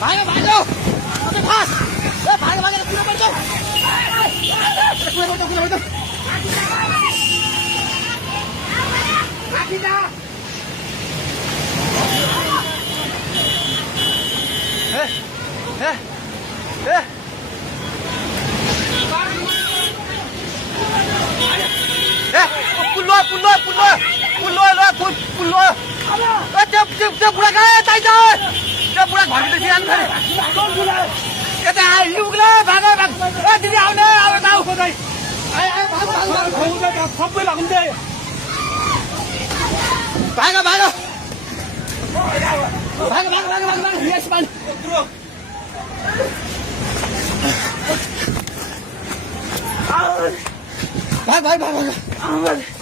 भागो भागो अबे फास ए भागो भागेर कुन पर्छ कुन पर्छ आकिदा ए ए ए ए पुल्लो पुल्लो पुल्लो पुल्लो ल पुल्लो ए त्यो बुढा गए ताइ त त्यो बुढा घरभित्र सिरान गरे यता आइलुग्ला भागो भाग ए दिदी आउने आउ आउ खोदै आइ आइ भागो भागो सबै लाग्दै भागो भागो भागो भागो भागो भागो यस मान भाग भाग भाग भाग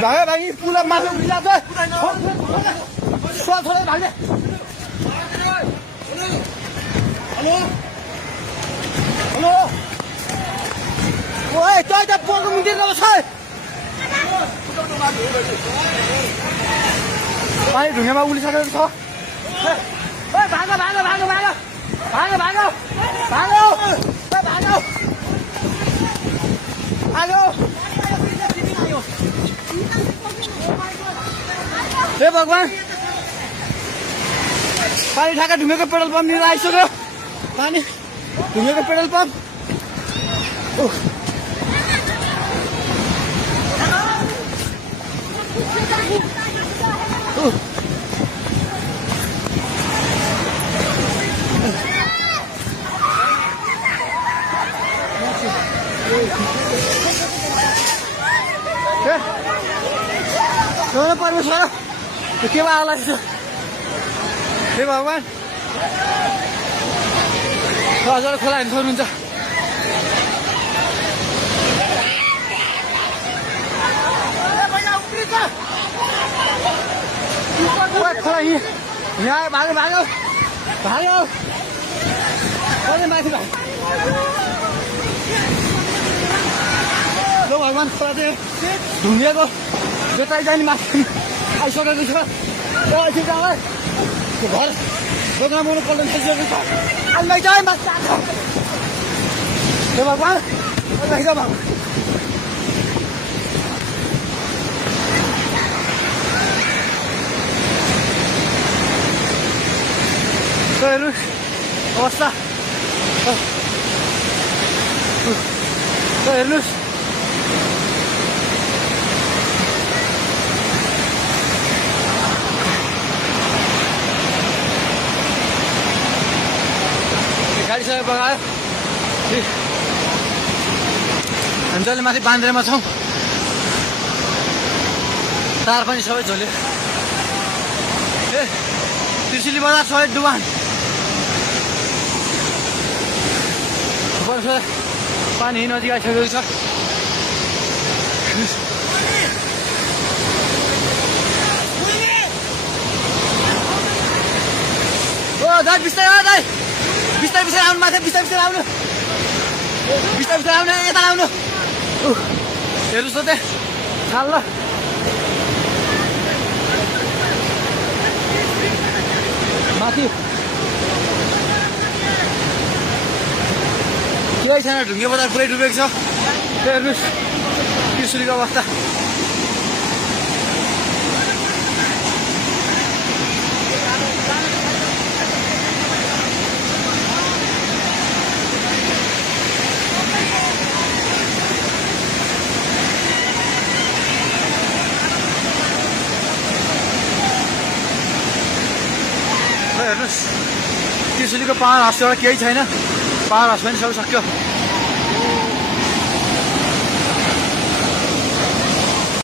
भागे भागी पुला माथि उठिला छ छोडे भाग्ने हेलो हेलो ओए तै त पोको मुन्टे गयो छ पानी ढुङ्गामा उलिसकेको छ ओए भागो भागो भागो भागो भागो भागो भागो ओए भागो भागो हे भगवान पानी ठाका ढुङ्गेको पेट्रोल पम्प लिएर आइसक्यो पानी ढुङ्गेको पेट्रोल पम्प परमेश्वर के आला हे भगवान हजार खोला हिँड्नु सक्नुहुन्छ खोला यहाँ भागो भागो भागो माथि भाग भगवान खोला चाहिँ ढुङ्गेको बेटाइ जाने माथि आइसकेको छ घर दोकान बनाउनु पर्ने थालिसकेको छ अलमै चाहिँ माथि आएको छ भगवान भगवान हेर्नु अवस्था हेर्नुहोस् गाडी सबै बगायो हामी जहिले माथि बान्द्रेमा छौँ तार पनि सबै झोल्यो ए त्रिशुली बजार सबै डुबान पानी नजिक आइसकेको छ ओ दाइ बिस्तारै दाइ बिस्तारै बिस्तारै आउनु माथि बिस्तारै बिस्तारै आउनु बिस्तारै बिस्तारै आउनु यता आउनु हेर्नुहोस् त त्यहाँ खाल ल माथि केही छैन ढुङ्गे बजार पुरै डुबेको छ हेर्नुहोस् त्रिशुलीको अवस्था हेर्नुहोस् त्रिशुलीको पावर हाउस एउटा केही छैन पावर हाउस पनि सबै सक्यो